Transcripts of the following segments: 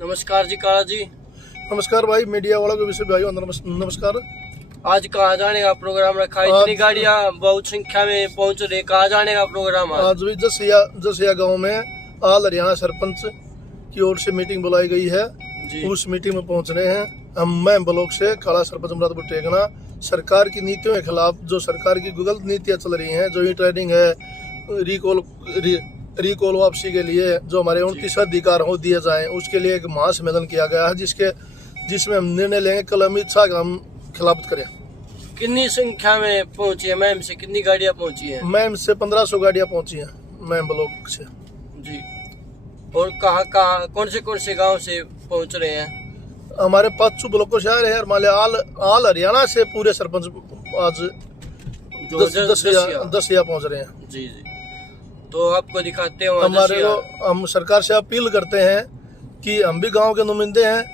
नमस्कार जी काला जी। नमस्कार भाई, मीडिया वालों को भी सभी भाइयों नमस्कार। आज कहाँ जाने का प्रोग्राम रखा है? इतनी गाड़ियाँ बहुत संख्या में पहुँच रही, कहाँ जाने का प्रोग्राम है? आज भी जसिया गांव में आल हरियाणा सरपंच की ओर से मीटिंग बुलाई गई है जी। उस मीटिंग में पहुंच रहे हैं मैं ब्लॉक से काला सरपंच मुरादपुर टेकना। सरकार की नीतियों के खिलाफ जो सरकार की गलत नीतियां चल रही हैं, जो ई ट्रेडिंग है, रिकॉल वापसी के लिए जो हमारे 29 अधिकार हो दिए जाएं, उसके लिए एक महासम्मेलन किया गया है जिसमें हम निर्णय लेंगे। कल अमित शाह का हम खिलाफत करें। कितनी संख्या में पहुँची है मैम से? कितनी गाड़ियाँ पहुँची है? मैम से 1500 गाड़ियाँ पहुंची हैं मैम ब्लॉक से जी। और कहाँ कौन से गांव से पहुँच रहे हैं? हमारे 5 ब्लॉकों से आ रहे हैं। हमारे आल हरियाणा से पूरे सरपंच आज 10 पहुंच रहे हैं। जी जी। तो आपको दिखाते हो हमारे हम सरकार से अपील करते हैं कि हम भी गांव के नुमाइंदे हैं,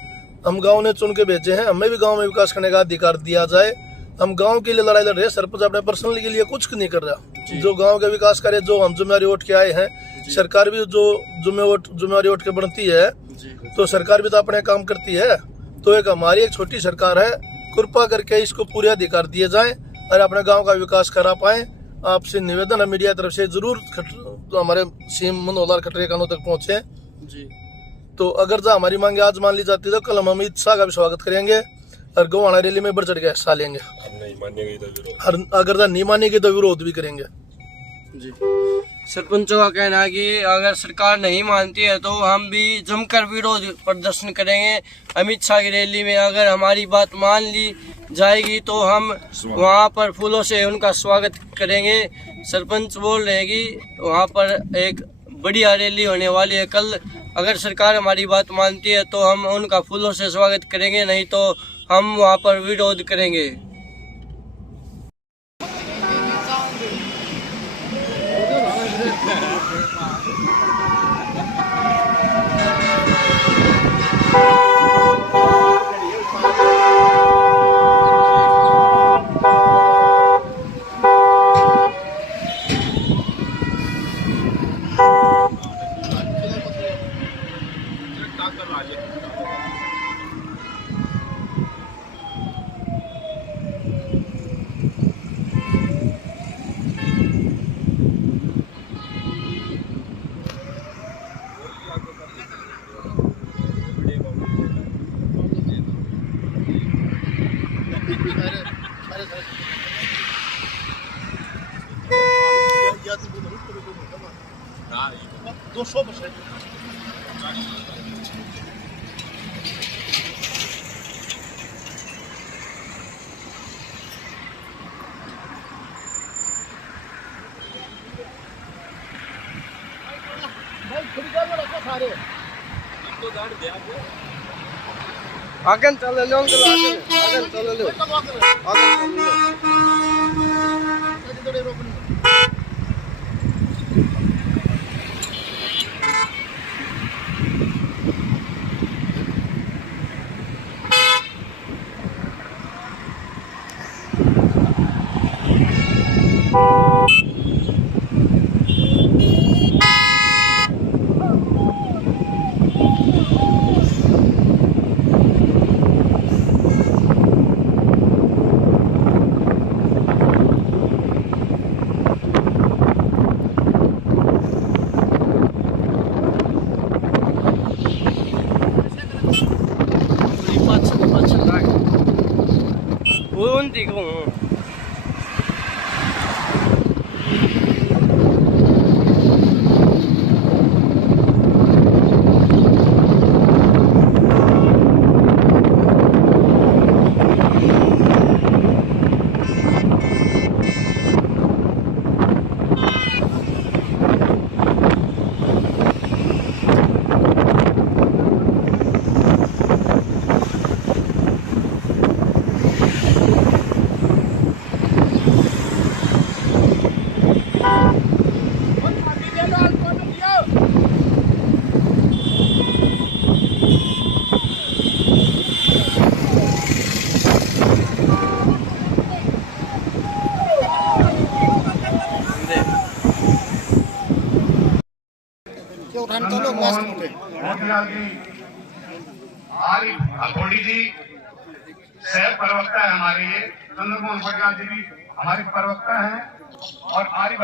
हम गांव ने चुन के भेजे हैं, हमें भी गांव में विकास करने का अधिकार दिया जाए। हम गांव के लिए लड़ाई लड़ रहे हैं, सरपंच अपने पर्सनल के लिए कुछ नहीं कर रहा। जो गांव का विकास करे, जो हम जिम्मेवारी वोट के आए हैं, सरकार भी जो जिम्मेवारी वोट के बनती है, तो सरकार भी तो अपने काम करती है। तो एक हमारी एक छोटी सरकार है, कृपा करके इसको पूरे अधिकार दिए जाएं और अपने गांव का विकास करा पाए। आपसे निवेदन है मीडिया तरफ से, जरूर तो हमारे सीएम मनोहर लाल खट्टर कानों तक पहुंचे जी। तो अगर जो हमारी मांगे आज मान ली जाती तो कल हम अमित शाह का भी स्वागत करेंगे और गोवाना रैली में बढ़ चढ़ के हिस्सा लेंगे। अगर जो नहीं मानेगी तो विरोध भी करेंगे। जी। सरपंचों का कहना है कि अगर सरकार नहीं मानती है तो हम भी जमकर विरोध प्रदर्शन करेंगे। अमित शाह की रैली में अगर हमारी बात मान ली जाएगी तो हम वहां पर फूलों से उनका स्वागत करेंगे। सरपंच बोल रहे हैं कि वहां पर एक बढ़िया रैली होने वाली है कल। अगर सरकार हमारी बात मानती है तो हम उनका फूलों से स्वागत करेंगे, नहीं तो हम वहां पर विरोध करेंगे। आगे चल लो, आगे चल लो। आरिफ अघोड़ी जी सह प्रवक्ता है हमारे ये, चंद्रमोहन पटियाल जी भी हमारे प्रवक्ता हैं, और आरिफ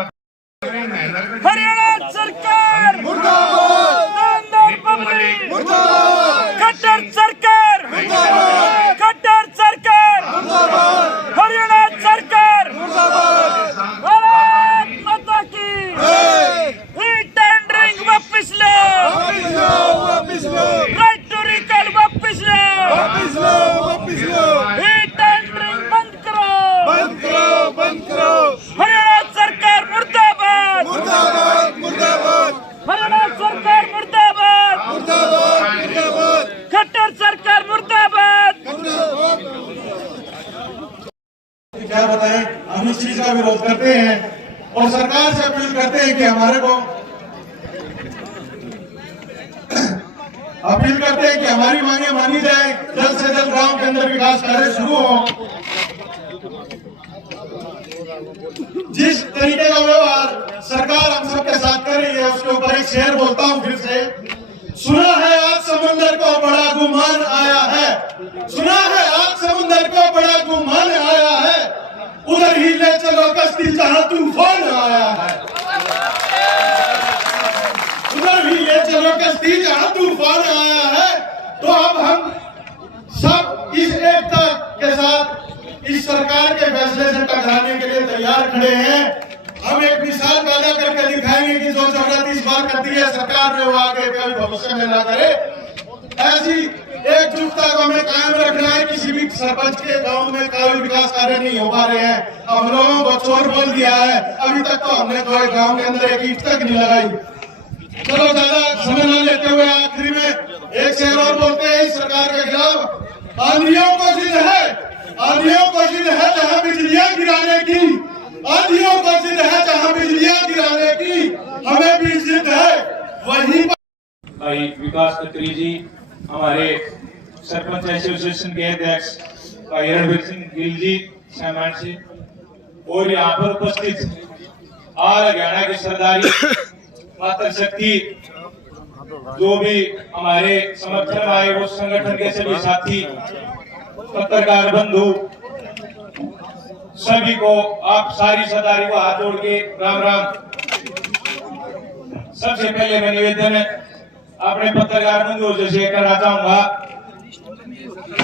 हरियाणा सरकार मुर्दाबाद, मुर्दाबाद, खट्टर सरकार मुर्दाबाद, खट्टर सरकार मुर्दाबाद, हरियाणा सरकार मुर्दाबाद, भारत माता की टेंडरिंग वापस लो, वापस लो, राइट टू रिकॉल वापस लो, वापस लो, वापस लो, टेंडरिंग बंद करो, बंद करो, बंद करो, हरियाणा सरकार मुर्दाबाद, मुर्दाबाद, मुर्दाबाद, हरियाणा सरकार मुर्दाबाद, मुर्दाबाद, मुर्दाबाद, खट्टर सरकार मुर्दाबाद, क्या बताएं, हम इस चीज का विरोध करते हैं और सरकार से अपील करते हैं कि हमारी मांगे मानी जाए, जल्द से जल्द गांव के अंदर विकास कार्य शुरू हो। जिस तरीके का व्यवहार सरकार हम सबके साथ कर रही है उसके ऊपर एक शेर बोलता हूं फिर से। सुना है आज समुंदर को बड़ा गुमान आया है, सुना है आज समुंदर को बड़ा गुमान आया है, उधर ही ले चलो कश्ती जहां तूफान आया है, उधर ही ले चलो कश्ती जहां तूफान आया है। तो अब हम सब इस एकता के साथ इस सरकार के फैसले से टकराने के लिए तैयार खड़े हैं। हम एक मिसाल पैदा करके दिखाएंगे कि जो जरूरत इस बार करती है सरकार ने वो आगे कभी भविष्य में ना करे। ऐसी एकजुटता को हमें कायम रखना है। किसी भी सरपंच के गांव में कोई विकास कार्य नहीं हो पा रहे हैं, हम लोगों को चोर बोल दिया है। अभी तक तो हमने कोई गांव के अंदर एक ईंट तक नहीं लगाई। चलो ज्यादा समय न लेते हुए आखिरी में एक शेर और बोलते हैं इस सरकार के खिलाफ। आंधियों को जिद है, आंधियों को जिद है जहां बिजलियां गिराने की, आंधियों को जिद है जहां बिजलियां गिराने की, हमें भी जिद है वहीं। भाई विकास खत्री जी, हमारे सरपंच एसोसिएशन के अध्यक्ष भाई रणवीर सिंह गिल जी सामान से, और यहाँ पर उपस्थित आल हरियाणा के सरदारी मातृशक्ति जो भी हमारे समर्थन आए, वो संगठन के सभी साथी, पत्रकार बंधु, सभी को आप सारी सरदारी को हाथ जोड़ के राम राम। सबसे पहले मैं निवेदन अपने पत्रकार बंधुओं से शेयर करना चाहूंगा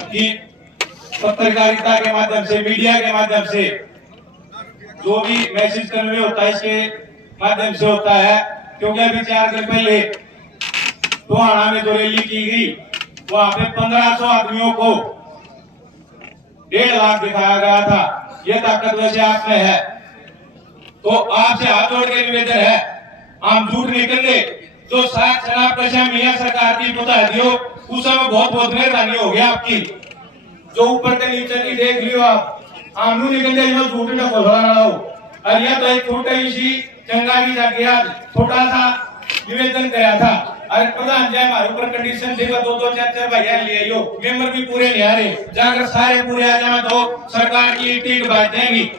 कि पत्रकारिता के माध्यम से, मीडिया के माध्यम से जो भी मैसेज कन्वे होता है इसके माध्यम से होता है। क्योंकि अभी 4 दिन पहले टोहाना में जो रैली की गई वहां पे 1500 आदमियों को 1.5 लाख दिखाया गया था। ये ताकत वैसे आप में है, तो आपसे हाथ जोड़ के निवेदन है, हम झूठ नहीं करेंगे। जो साथ शराब नशा मियां सरकार की बता दियो उस समय बहुत मेहरबानी हो गया आपकी। जो ऊपर से नीचे की देख लियो आप, हम निकलते झूठ न खोलना हो। और यह तो एक छोटा ही सी चंगारी गया छोटा सा निवेदन किया था। अरे प्रधान जी हमारे ऊपर कंडीशन देगा 2-2 4-4 भैया ले आइयो, मेंबर भी पूरे नहीं आ रहे। जाकर सारे पूरे आ जाना तो सरकार की टीक बांट देंगी।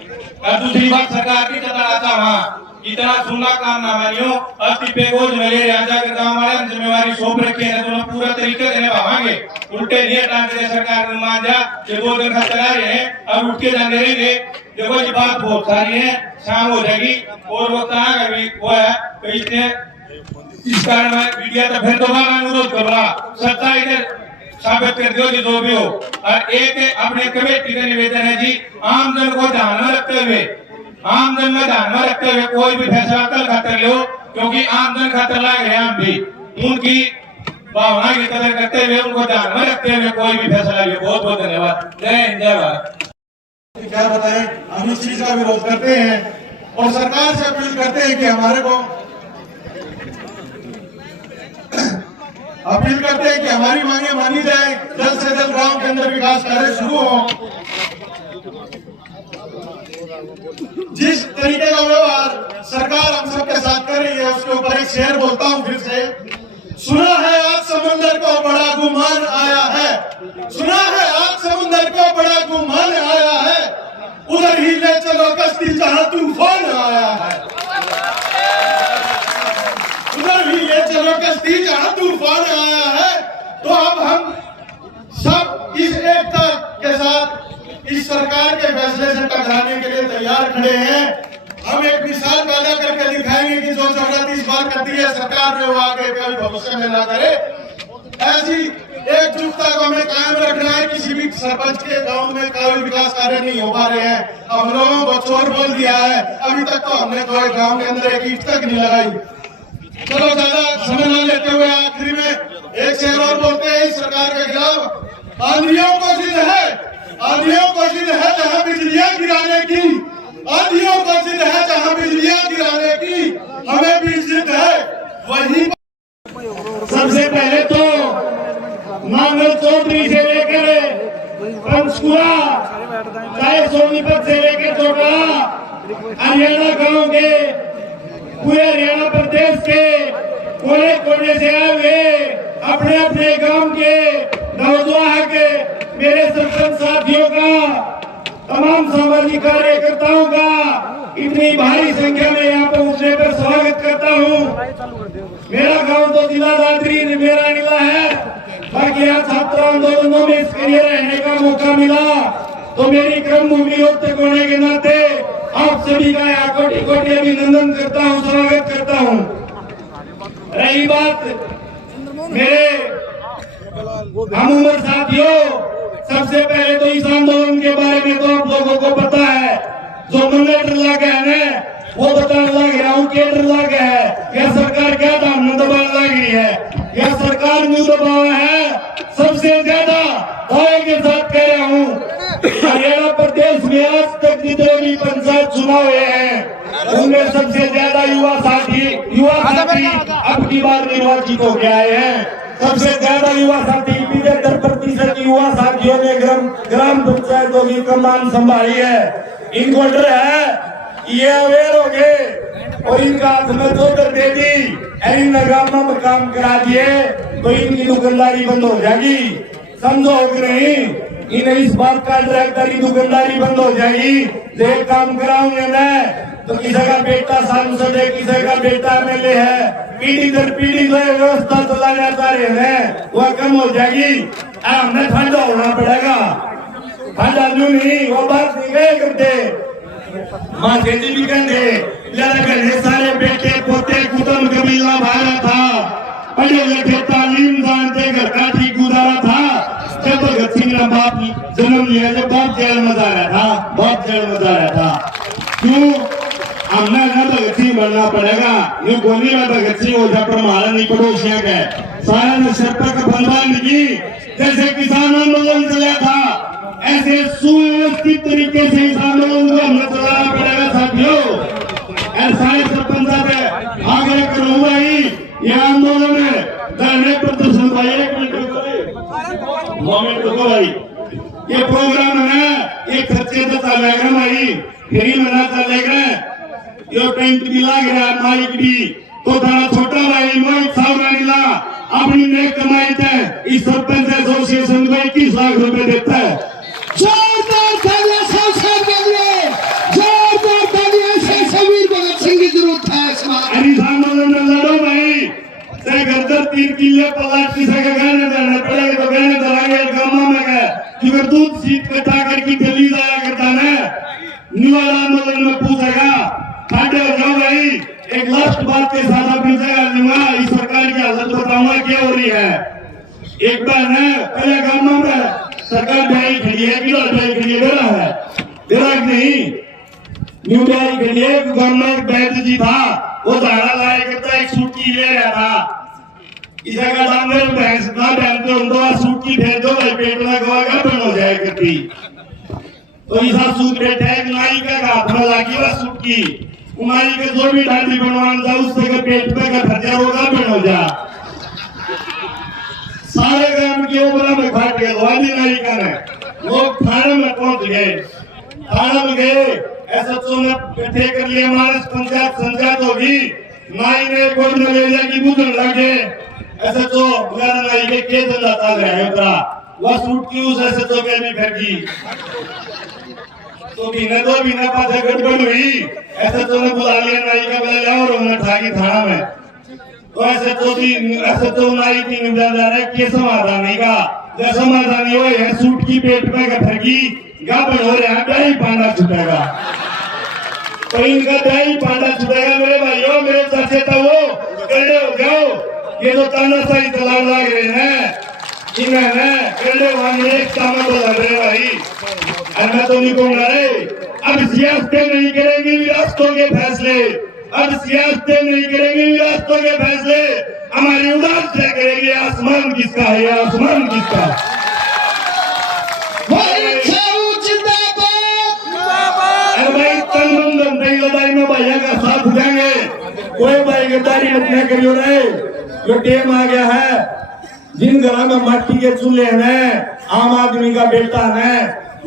और दूसरी बात सरकार की बताना था, वहाँ इतना सुनना काम ना मानियो। अस्ति पे गोज मिले राजा के गांव वाले जिम्मेवारी सौंप रखी है तो पूरा तरीके से निभाएंगे। उल्टे नहीं हटाने सरकार ने मान जा कि 2 दिन का चला रहे हैं, अब उठ के जाने रहेंगे। देखो ये बात बहुत सारी है, शाम हो जाएगी और वो कहा वो है तो इसने इस कारण मीडिया तो फिर दोबारा अनुरोध कर रहा सत्ता इधर साबित कर दो जो भी हो। और एक अपने कमेटी का निवेदन है जी, आमजन को ध्यान में रखते हुए, आमजन में ध्यान में रखते हुए कोई भी फैसला कल खातर लो, क्योंकि आमजन खातर लाग रहे हैं हम भी। उनकी भावना की कदर करते हुए, उनको ध्यान में रखते हुए कोई भी फैसला लियो। बहुत बहुत धन्यवाद। जय हिंद, जय भारत। क्या बताएं, हम इस चीज का विरोध करते हैं और सरकार से अपील करते हैं कि हमारी मांगे मानी जाए, जल्द से जल्द गांव के अंदर विकास कार्य शुरू हो। जिस तरीके का व्यवहार सरकार हम सबके साथ कर रही है उसके ऊपर एक शेर बोलता हूं फिर से। सुना है आज समुंदर को बड़ा गुमान आया है, सुना है आज समुंदर को बड़ा गुमान आया है, उधर ही ले चलो कश्ती जहां तूफान आया है, उधर ही ले चलो कश्ती जहां तूफान आया है। तो अब हम इस सरकार के फैसले से टकराने के लिए तैयार खड़े हैं। हम एक मिसाल पैदा करके दिखाएंगे कि जो जरूरत इस बार करती है सरकार ने वो आगे कभी भविष्य में ना करे। ऐसी एकजुटता को हमें कायम रखना है। किसी भी सरपंच के गांव में कोई विकास कार्य नहीं हो पा रहे हैं। हम लोगों को चोर बोल दिया है। अभी तक तो हमने कोई गांव के अंदर एक ईंट तक नहीं लगाई। चलो ज्यादा समय न लेते हुए आखिरी में एक शेर और बोलते हैं इस सरकार के खिलाफ। आंधियों को जिद है, आंधियों को जिद है जहाँ बिजलियां गिराने की, आंधियों को जिद है जहाँ बिजलियां गिराने की, हमें भी जिद है वही। सबसे पहले तो नांगल चौधरी से लेकर पंचकुला, चाहे सोनीपत से लेकर चौटाला, हरियाणा गांव के, पूरे हरियाणा प्रदेश के कोने कोने से आए हुए अपने अपने गांव के नौजवान के मेरे सरपंच साथियों का, तमाम सामाजिक कार्यकर्ताओं का इतनी भारी संख्या में यहाँ पहुंचने पर स्वागत करता हूँ। मेरा गांव तो जिला दादरी मेरा जिला है, बाकी यहाँ छात्र आंदोलनों में इसके लिए रहने का मौका मिला तो मेरी कर्म भूमि रोहतक होने के नाते आप सभी का यहाँ कोटि कोटि अभिनंदन करता हूँ, स्वागत करता हूँ। रही बात मेरे हम उम्र साथियों, सबसे पहले तो इस आंदोलन के बारे में तो आप लोगों को पता है। जो मैंने डर लगा है ना वो बताने लग रहा हूँ क्या डर लगा है। यह सरकार क्या दाम दबाव लग रही है, यह सरकार न्यू दबाव है। सबसे ज्यादा दावे के साथ कह रहा हूँ, हरियाणा प्रदेश में आज तक जितने भी पंचायत चुनाव हुए हैं उनमें सबसे ज्यादा युवा साथी अब की बार निर्वाचित हो गए हैं। सबसे ज्यादा युवा साथी 75% युवा साथियों ने ग्राम पंचायतों की कमान संभाली है। इनको डर है, ये अवेयर हो गए और इनका हाथ में चौधर दे दी, इन नगामा में काम करा दिए तो इनकी दुकानदारी बंद हो जाएगी। समझो कि नहीं, इन्हें इस बात का डायरेक्टरी दुकानदारी बंद हो जाएगी। जो काम कराऊंगे मैं तो किसी का बेटा सांसद है, किसी का बेटा एमएलए है, पीढ़ी दर पीढ़ी जो व्यवस्था चलाना चाह रहे हैं वह कम हो जाएगी। हमें ठंडा होना पड़ेगा। ठंडा जो नहीं वो बात नहीं गए करते। माँ खेती भी कहते सारे बेटे पोते कुटुंब कबीला भाड़ा था, पढ़े लिखे तालीम जानते घर का ठीक गुजारा था। जब भगत सिंह ने बाप जन्म लिया, जब बाप जेल में जा रहा था, बाप जेल में जा रहा था। क्यों हमने ना भगत सिंह बनना पड़ेगा। ये गोली में भगत सिंह हो जाए पर हमारा नहीं पड़ोसियों का सारा नशा का बंधन की। जैसे किसान आंदोलन चला था ऐसे सुव्यवस्थित तरीके से इस आंदोलन को हमें चलाना पड़ेगा साथियों। ऐसा सरपंच आगे करूंगा ही यह आंदोलन है धरने प्रदर्शन भाई। एक मिनट रुको भाई, ये प्रोग्राम है ये खर्चे तो चलेगा भाई, फ्री में ना चलेगा। ये टेंट भी लग रहा है, माइक भी तो थोड़ा छोटा भाई मोहित साहब ने मिला अपनी नेक कमाई थे इस सरपंच एसोसिएशन को 21 लाख रुपए देता है। जोरदार तालियां सबसे पहले, जोरदार तालियां से समीर भगत सिंह की जरूरत है। इस आंदोलन में लड़ो भाई, चाहे घर 3 किले पलाट किसी का गहने देना पड़ेगा तो गहने दलाएंगे गाँव में गए क्योंकि दूध सीट कटा करके दिल्ली जाया करता है। न्यू आंदोलन में पूछेगा ठाडे हो जाओ भाई। एक लास्ट बात के साथ अपनी जगह लूंगा, इस सरकार की हालत बताऊंगा क्या हो रही है। एक बार है पहले गाँव में सरकार भाई खड़ी है, भाई खड़ी है, दिलाक नहीं न्यू भाई खड़ी है। गाँव में एक बैठ जी था वो धारा लाया करता, एक सूटकी ले रहा था। इस जगह डांगर भैंस ना डालते उनको सूटकी भेज दो भाई, पेट में गवागा बंद हो जाए करती। तो ऐसा सूट बैठा है नाई का हाथ में लागी वह सूटकी, नाई के जो भी डाली बनवाना था उससे पेट पे का खर्चा होगा बंद हो जा। सारे गांव के ऊपर में फाट गए वाली नाई का है। लोग थाने में पहुंच गए, थाना में गए, एसएचओ ने इकट्ठे कर लिए, हमारे पंचायत होगी। नाई ने कोई न ले जाके बुझन लगे। एसएचओ वगैरह नाई के केस जाता है उतरा वह सूट की उस एसएचओ के भी फेंकी तो बिना दो बिना पासे गड़बड़ हुई। एसएचओ ने बुला लिया नाई का बेला और उन्हें ठाकी थाना में। तो एसएचओ नाई की निवेदन है कि समाधान नहीं का जब समाधान हो सूट की पेट पे फेंकी गाभण हो रहा है, ब्याह ही पांडा छुटेगा, तो इनका ब्याह ही पांडा छुटेगा। मेरे भाइयों, मेरे चाचे तो वो कड़े हो जाओ, ये तो तानाशाही चला लग रहे हैं, इन्हें कड़े वाले एक काम तो लग रहे भाई। और मैं तो नहीं कहूँगा रे, अब सियासतें नहीं करेंगी विरासतों के फैसले, अब सियासतें नहीं करेंगी विरासतों के फैसले, हमारी उड़ान से करेंगे। आसमान किसका है, ये आसमान किसका? अरे भाई तन मन धन नहीं लड़ाई में भैया का साथ देंगे, कोई भाई गद्दारी मत न करियो रे। जो टेम आ गया है, जिन घरों में मट्टी के चूल्हे हैं, आम आदमी का बेटा है,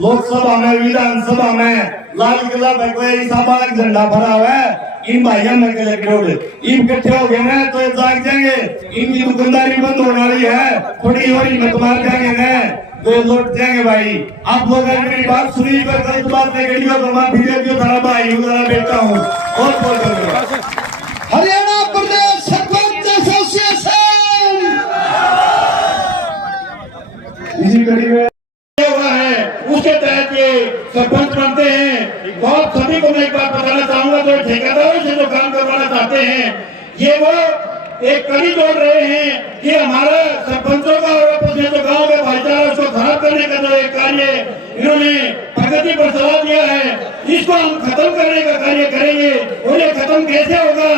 लोकसभा में विधानसभा में लाल किला पे कोई साबालक झंडा भरा हुआ है, इन भाइयों में कलेक्टर इन इकट्ठे हो गए ना तो ये जाग जाएंगे, इनकी दुकानदारी बंद होने वाली है, थोड़ी और हिम्मत मार जाएंगे ना तो ये लौट जाएंगे। भाई आप लोग मेरी बात सुनी, पर गलत बात नहीं करिएगा तो माफी दे दियो, तारा भाई हूँ, तारा बेटा हूँ। और बोल हरियाणा प्रदेश सरपंच एसोसिएशन इसी कड़ी में हुआ है, उसके तहत ये सरपंच बनते हैं। बहुत सभी को मैं एक बात बताना चाहूंगा, जो ठेकेदारों से जो काम करवाना चाहते हैं, ये वो एक कड़ी जोड़ रहे हैं कि हमारा सरपंचों का और अपने जो गांव में भाईचारा उसको खराब करने का जो एक कार्य इन्होंने प्रगति पर सवाल दिया है, इसको हम खत्म करने का कार्य करेंगे। और ये खत्म कैसे होगा?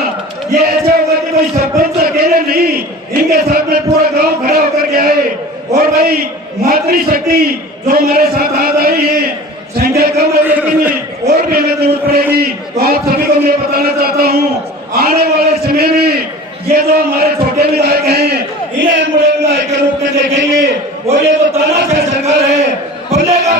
ये ऐसे होगा कि भाई सरपंच अकेले नहीं, इनके साथ में पूरा गाँव खड़ा होकर के आए। और भाई मातृशक्ति जो हमारे साथ हाथ आई है, संख्या कम है लेकिन और भी हमें जरूरत पड़ेगी। तो आप सभी को मैं बताना चाहता हूँ, आने वाले समय में ये जो हमारे छोटे विधायक हैं, इन्हें बड़े विधायक के रूप में देखेंगे। और ये जो तानाशाही सरकार है, बल्लेगा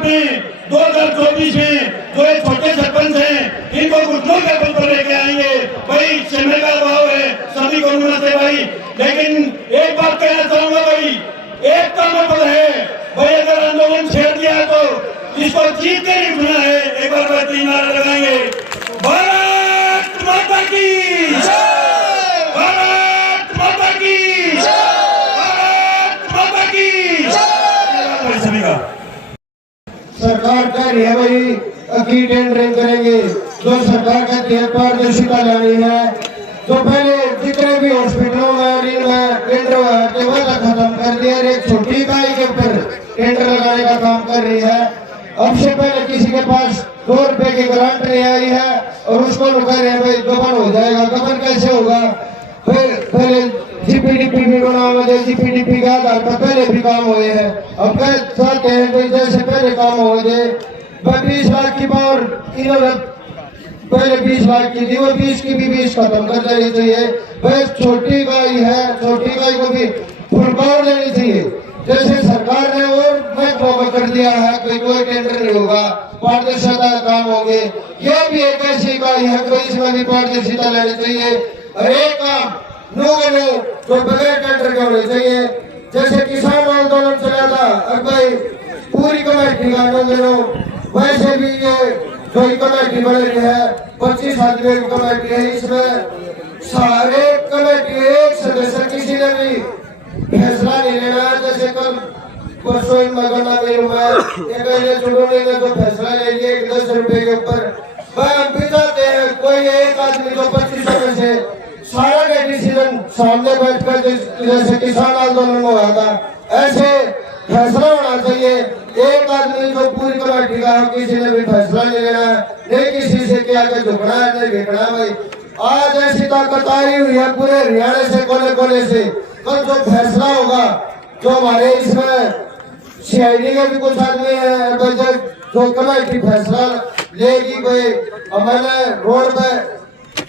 में 2024 में जो ये छोटे सरपंच हैं, इनको घुटनों के बल पर लेके आएंगे। भाई समय का अभाव है, सभी को अनुमति है भाई, लेकिन एक बात कहना चाहूंगा भाई, एकता में बल है भाई। अगर आंदोलन छेड़ दिया तो इसको जीत के ही उठना है। एक बार मैं 3 नारे लगाएंगे, भारत माता की जय, भारत माता की जय, भारत माता की जय। सभी का सरकार कह रही है भाई की टेंडरिंग करेंगे, जो सरकार कहती है पारदर्शिता लानी है, तो पहले जितने भी हॉस्पिटलों में टेंडर वह खत्म कर दिया, एक छोटी इकाई के ऊपर टेंडर लगाने का काम कर रही है। अब से पहले किसी के पास 2 रुपए की ग्रांट नहीं आई है और उसको लोग कह रहे हैं भाई गबन हो जाएगा। गबन कैसे होगा? पहले जीपीडीपी भी बना हुआ है, जीपीडीपी के आधार पर पहले भी काम हुए हैं। अब कह चाहते हैं भाई जैसे पहले काम हो जाए। 20 लाख की पावर इन्होंने पहले 20 लाख की थी, वो 20 की भी 20 खत्म कर देनी चाहिए। भाई छोटी इकाई है, छोटी इकाई को भी फुल पावर देनी चाहिए। जैसे सरकार ने और महकमों में कर दिया है, कोई टेंडर नहीं होगा, पारदर्शिता काम होंगे। ये भी एक ऐसी इकाई है, कोई इसमें भी पारदर्शिता लेनी चाहिए। और एक काम जो बगैर टेंडर के होने चाहिए। जैसे किसान आंदोलन चला था, अब भाई पूरी कमेटी का आंदोलन, वैसे भी ये जो कमेटी बन रही है 25 आदमी की कमेटी है, इसमें सारे कमेटी एक सदस्य किसी ने भी फैसला नहीं लेना है। जैसे कल परसों इन मगना में चुनौती ने जो फैसला ले लिया 10 रुपए के ऊपर, हम भी चाहते हैं कोई एक आदमी जो 25 में से सारा का डिसीजन सामने बैठकर जैसे किसान आंदोलन में हुआ था, ऐसे फैसला होना चाहिए। एक आदमी जो पूरी कमेटी का, किसी ने भी फैसला नहीं लेना है, नहीं किसी से क्या के झुकना है, नहीं झुकना भाई। आज ऐसी ताकत आई हुई है पूरे हरियाणा से, कोने कोने से। कल जो फैसला होगा, जो हमारे इसमें सीआईडी के भी कुछ आदमी है, जो कमेटी फैसला लेगी भाई हमारे रोड पे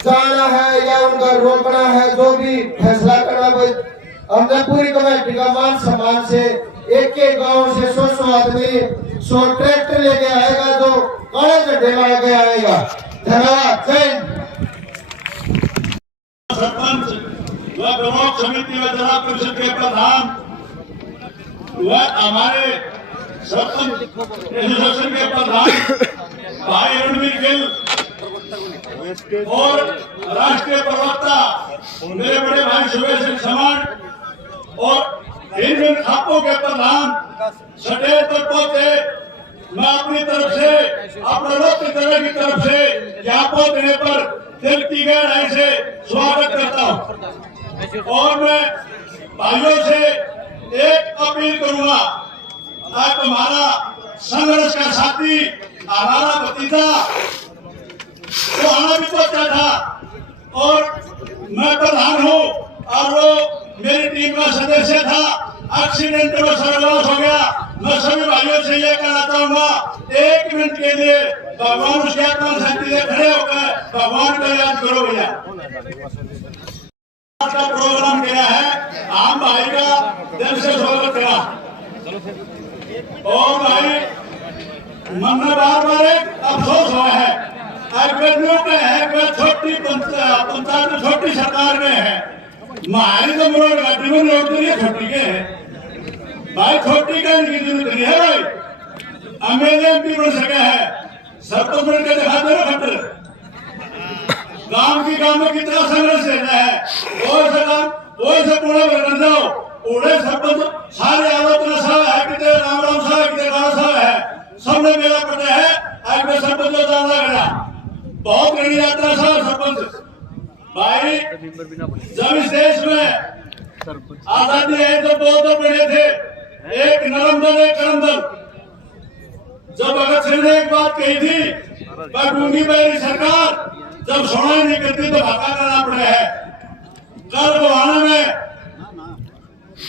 जाना है या उनका रोकना है, जो भी फैसला करना भाई, हमने पूरी कमेटी का मान सम्मान से एक एक गांव से 100 आदमी 100 ट्रैक्टर लेके आएगा, जो काले झंडे लगा के आएगा। धन्यवाद। जय सरपंच व प्रमुख समिति व जिला परिषद के प्रधान व हमारे सरपंच एसोसिएशन के प्रधान भाई रणवीर गिल और राष्ट्रीय प्रवक्ता मेरे बड़े भाई सुबह सिंह समान और इन खापों के प्रधान सटेज पर पहुंचे मैं अपनी तरफ से, अपने लोक की तरफ से ज्ञापन देने पर दिल की गहराई से स्वागत करता हूँ। और मैं भाइयों से एक अपील करूंगा, आज हमारा संघर्ष का साथी, हमारा भतीजा वो आना भी चाहता था और मैं प्रधान हूँ और वो मेरी टीम का सदस्य था, एक्सीडेंट में सर्वनाश हो गया। मैं सभी भाइयों से यह कहना चाहूंगा, 1 मिनट के लिए भगवान उसके आत्मा शक्ति से खड़े होकर भगवान का याद करो भैया। आज का प्रोग्राम किया है, आम भाई का दिल से स्वागत करा। और भाई मन में बार बार एक अफसोस हुआ है, छोटी पंचायत में छोटी सरकार में है, हमारी तो मुराद घाटी में लोग तो ये छोटी के है भाई, छोटी का जरूरत नहीं है भाई। एमएलए एमपी बन सका है, सरपंच बन के दिखा दो खट्टर, गांव की काम में कितना संघर्ष रहता है, वो से पूरा बन जाओ। उड़े सरपंच सारे आलोचना साहब है, कितने राम साहब है, कितने राणा साहब है, सबने मेरा पता है। आज मैं सरपंच को जानना गया, बहुत बड़ी यात्रा साहब सरपंच भाई। जब इस देश में आजादी है तो बहुत बड़े थे, एक नरम दल एक करम दल। जब भगत सिंह ने एक बात कही थी, गूंगी बैरी सरकार जब सुनाई नहीं करती तो भागा करना पड़ा है। कल गोहाना में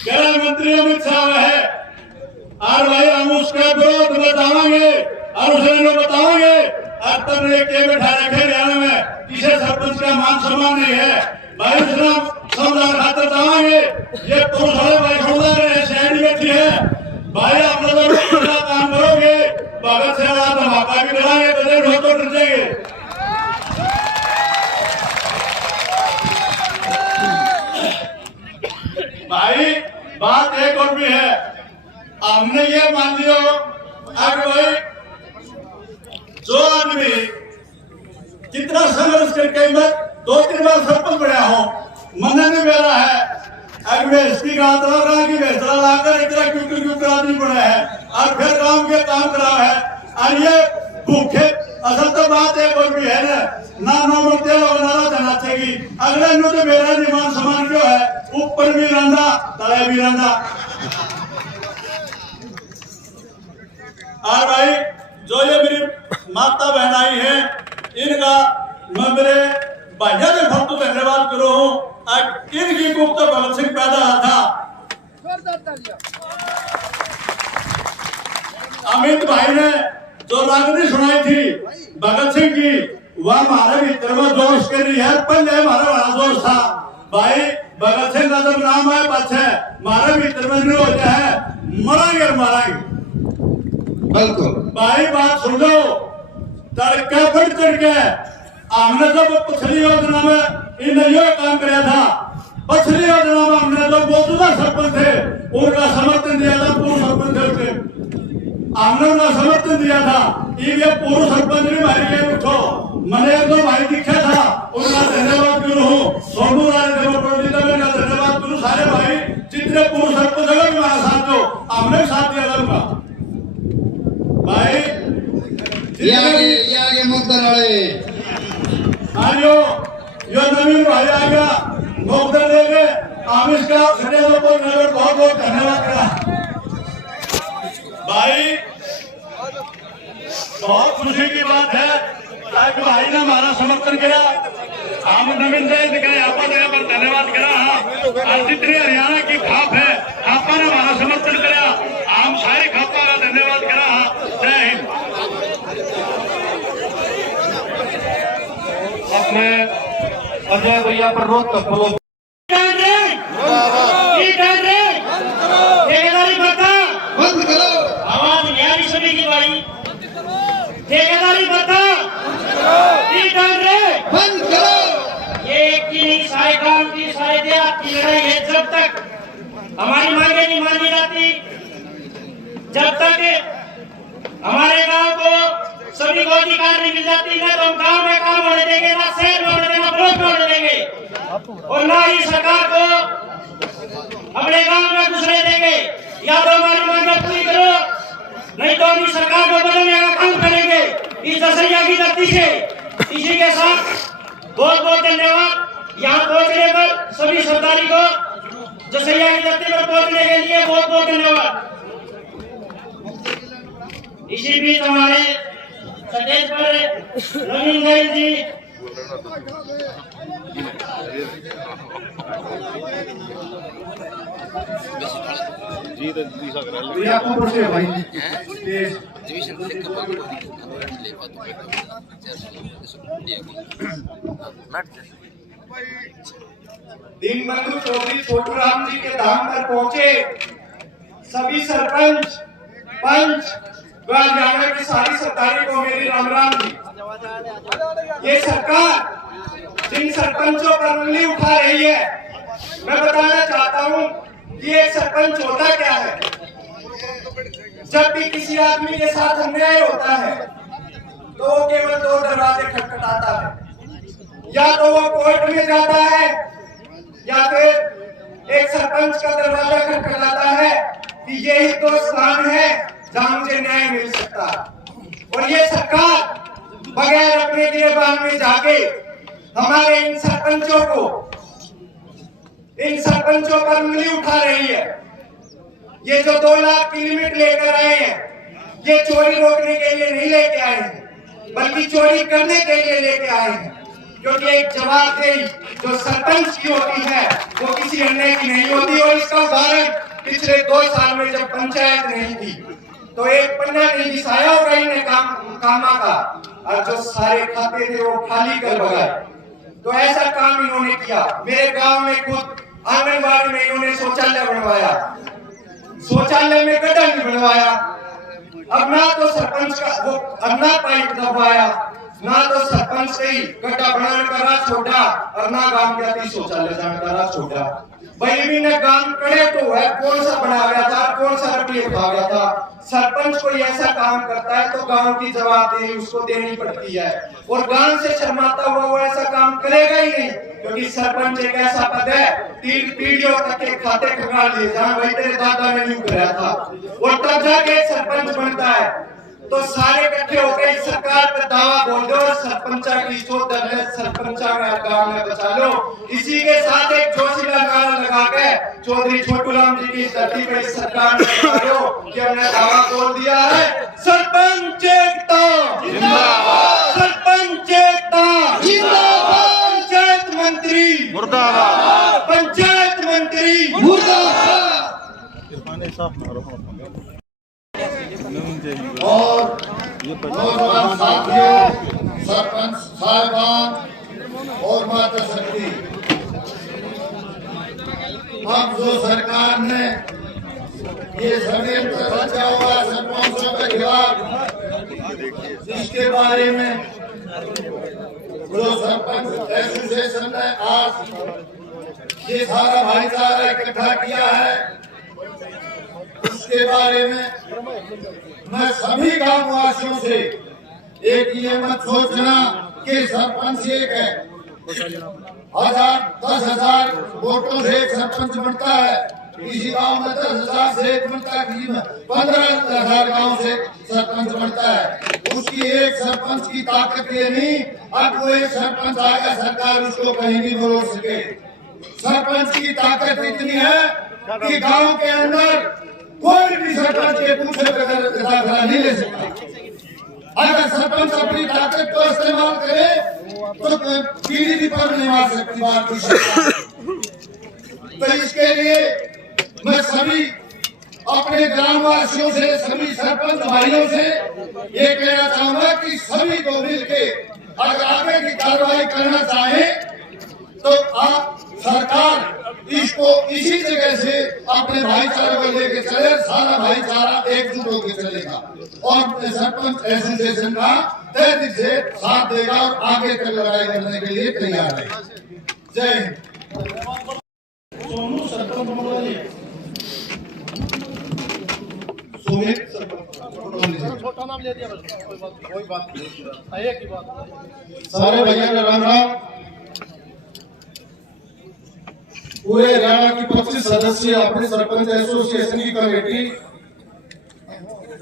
गृह मंत्री अमित शाह है और भाई हम उसका विरोध बताएंगे और उसे बताएंगे। अब तक के बैठा रखे हरियाणा में किसी सरपंच का मान सम्मान नहीं है भाई, समझा खातर बताएंगे। ये पुरुष वाले भाई छोड़ा रहे शहरी बैठी है भाई, आप लोग काम करोगे भगत से धमाका भी कराएंगे, बजट हो तो डर जाएंगे। भाई बात एक और भी है, हमने ये मान लियो अगर भाई जो आदमी कितना संघर्ष करके मैं 2-3 बार सरपंच बना हूँ, मन नहीं मेरा है अगर मैं इसकी गातरा रहा कि बेहतरा लाकर इतना क्यों आदमी बना है और फिर काम के काम करा है। और ये भूखे असल तो बात एक और भी है ना नौमते नारा जाना चाहिए। अगले नु तो मेरा निमान समान क्यों है, ऊपर भी रंधा तले भी रंधा। और भाई जो ये मेरी माता बहन आई है, इनका मैं मेरे भाइयों के फोटो धन्यवाद करो हूँ। इनकी मुक्त भगत सिंह पैदा था। अमित भाई ने जो रागनी सुनाई थी भगत सिंह की, वह हमारे भीतर में जोश कर रही है, पहले हमारा बड़ा जोश था भाई। भगत सिंह का जब नाम है पीछे हमारे भीतर में नहीं होता है, मरांगे मारांगे बिल्कुल भाई। बात सुन लो, तड़का बढ़ चढ़ के हमने जब पिछली योजना में इन यो काम किया था, पिछली योजना में हमने जो मौजूदा सरपंच थे उनका समर्थन दिया था, पूर्व सरपंच थे हमने उनका समर्थन दिया था। ये पूर्व सरपंच भी भाई के उठो मैंने एक दो भाई दिखा था, उनका धन्यवाद करूँ हूँ। सोनू राय का धन्यवाद करूँ, सारे भाई जितने पूर्व सरपंच है हमारा साथ दो, हमने साथ दिया था उनका भाई। ये मुद्दा वाले आयो यो नवीन भाई आ गया मुद्दा लेके हम इसका खड़े लोगों को बहुत बहुत धन्यवाद करा भाई। बहुत खुशी की बात है कि भाई ने हमारा समर्थन किया, हम नवीन जय दिखाए आपा जगह पर धन्यवाद करा। और जितनी हरियाणा की खाप है आपा ने हमारा समर्थन किया, हम सारी खापा का धन्यवाद करा। जय हिंद। अपने अजय भैया पर रोक कर बंद करो, आवाज नहीं आ रही सभी की भाई, ठेकेदारी बता बंद करो। ये एक की नहीं सारे गांव की सारे देहात की लड़ाई है। जब तक हमारी मांगे नहीं मानी जाती, जब तक हमारे गांव को सभी को अधिकार नहीं मिल जाती, ना तो हम गांव में काम होने देंगे, ना शहर में होने देंगे, ब्लॉक में होने देंगे, और ना ही सरकार को अपने गांव में घुसने देंगे। या तो हमारी मांगे पूरी करो नहीं तो हम इस सरकार को बदलने का काम करेंगे इस दसैया की धरती से। इसी के साथ बहुत बहुत धन्यवाद यहाँ पहुंचने पर सभी सरदारी को, दसैया की धरती पर पहुंचने के लिए बहुत बहुत धन्यवाद। इसी बीच हमारे स्टेज पर रवीन भाई जी दीनबंधु चौधरी छोटू राम जी के धाम पर पहुंचे सभी सरपंच पंच व हरियाणा की सारी सरदारी को मेरी राम राम जी। ये सरकार जिन सरपंचों पर उंगली उठा रही है, मैं बताना चाहता हूं कि एक सरपंच होता क्या है। जब भी किसी आदमी के साथ अन्याय होता है तो वो केवल दो दरवाजे खटखटाता है, या तो वो कोर्ट में जाता है या फिर एक सरपंच का दरवाजा खटखटाता है कि यही तो स्थान है जहां मुझे न्याय मिल सकता है। और ये सरकार बगैर अपने गिरबान में जाके हमारे इन सरपंचों पर उंगली उठा रही है। ये जो 2 लाख की लिमिट लेकर आए हैं, ये चोरी रोकने के लिए नहीं लेके आए हैं, बल्कि चोरी करने के लिए लेके आए हैं। क्योंकि एक जवाबदेही जो सरपंच की होती है वो किसी अन्य की नहीं होती। और इसका उदाहरण पिछले 2 साल में जब पंचायत नहीं थी तो एक पन्ना नहीं दिखाया होगा इन्हें कामा का, और जो सारे खाते थे वो खाली कर भगाए। तो ऐसा काम इन्होंने किया। मेरे गांव में खुद आंगनबाड़ी में इन्होंने शौचालय बनवाया, शौचालय में गड्ढा नहीं बनवाया। अब ना तो सरपंच का वो अन्ना पाइप दबवाया, ना तो सरपंच से ही गड्ढा बनाने का राह छोड़ा, और ना गांव के अति शौचालय जाने का राह छोड़ा। भाई ने गांव कड़े तो है कौन सा बना गया था, कौन सा रुपये खा गया था। सरपंच कोई ऐसा काम करता है तो गांव की जवाबदेही उसको देनी पड़ती है, और गांव से शर्माता हुआ वो ऐसा काम करेगा ही नहीं। क्योंकि सरपंच एक ऐसा पद है 3 पीढ़ियों तक के खाते खंगाल लिए, जहाँ भाई तेरे दादा ने नहीं कराया था, और तब जाके सरपंच बनता है। तो सारे इकट्ठे होकर इस सरकार पर दावा बोल दो, सरपंचा की चौधर है, सरपंचा का गांव में बचा लो। इसी के साथ एक जोशीला नारा लगा के चौधरी छोटू राम जी की धरती पर इस सरकार ने बता दो कि हमने दावा बोल दिया है, सरपंच एकता जिंदाबाद, सरपंच एकता जिंदाबाद, पंचायत मंत्री मुर्दाबाद, पंचायत मंत्री मुर्दाबाद। और नौजवान साथियों, सरपंच साहिबान और माता शक्ति, अब जो सरकार ने ये षड्यंत्र रचा हुआ सरपंचों के खिलाफ, इसके बारे में जो सरपंच एसोसिएशन ने आज ये सारा भाईचारा इकट्ठा किया है, उसके बारे में मैं सभी गांववासियों से एक ये मत सोचना कि सरपंच एक है, 10,000 वोटों से एक सरपंच बनता है। किसी गांव में 10,000 से एक बनता है, किसी में 15,000 गांव से सरपंच बनता है। उसकी एक सरपंच की ताकत ये नहीं अब वो एक सरपंच आएगा सरकार उसको कहीं भी रोक सके। सरपंच की ताकत इतनी है कि गांव के अंदर कोई भी सरपंच के पूछे बगैर दाखिला नहीं ले सकता। अगर सरपंच अपनी ताकत को इस्तेमाल करे तो पीढ़ी भी पर नहीं मार सकती बात की सरकार। तो इसके लिए मैं सभी अपने ग्रामवासियों से, सभी सरपंच भाइयों से ये कहना चाहूंगा कि सभी को मिलके अगर आगे की कार्रवाई करना चाहे तो आप सरकार इसको इसी जगह से अपने भाईचारे को लेके चले, सारा भाईचारा एकजुट होकर चलेगा और सरपंच एसोसिएशन का तय दिल से साथ देगा और आगे तक लड़ाई करने के लिए तैयार है। जय हिंद। सोनू सरपंच मंडली, सुमित सरपंच, छोटा नाम ले दिया बस, कोई बात नहीं, एक ही बात। सारे भैया का राम राम। पूरे हरियाणा की 25 सदस्य अपने सरपंच एसोसिएशन की कमेटी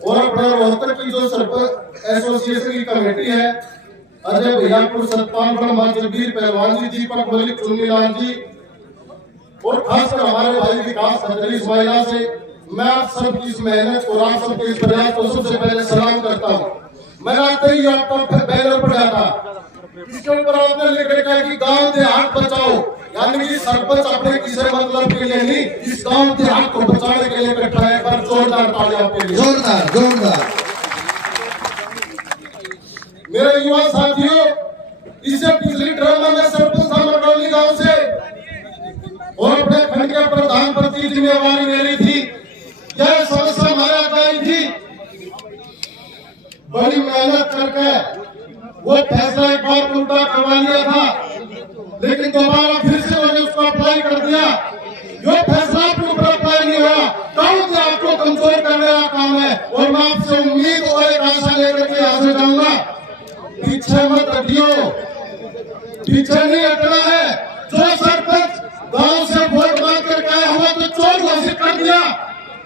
और अपना रोहतक की जो सरपंच एसोसिएशन की कमेटी है, अजय भैयापुर, सतपाल वर्मा, जगबीर पहलवान जी, दीपक मलिक, चुन्नीलाल जी, और खासकर हमारे भाई विकास खत्री इस महिला से मैं आप सबकी इस मेहनत और आप सबके इस प्रयास को सबसे पहले सलाम करता हूँ। मैंने आते ही आपका बैनर पढ़ा था, इसके ऊपर आपने लिख रखा है कि गांव देहात बचाओ, यानी कि सरपंच अपने किसी मतलब के लिए नहीं, इस गांव देहात को बचाने के लिए बैठा है। एक बार जोरदार तालियां आपके लिए। जोरदार जोरदार। मेरे युवा साथियों, इससे पिछली ड्रामा में सरपंच था मटौली गांव से, और अपने खंड के प्रधान प्रति जिम्मेवारी मेरी थी। यह समस्या हमारा आई थी, बड़ी मेहनत करके वो फैसला एक बार उल्टा करवा लिया था, लेकिन दोबारा फिर से मैंने उसको अप्लाई कर दिया। जो फैसला आपके ऊपर अप्लाई नहीं हुआ, गांव से आपको कमजोर करने का काम है। और मैं आपसे उम्मीद और एक आशा लेकर के यहाँ से जाऊंगा, पीछे मत हटियो, पीछे नहीं हटना है। जो सरपंच गांव से वोट मांग कर आया हुआ तो चोर घोषित कर दिया,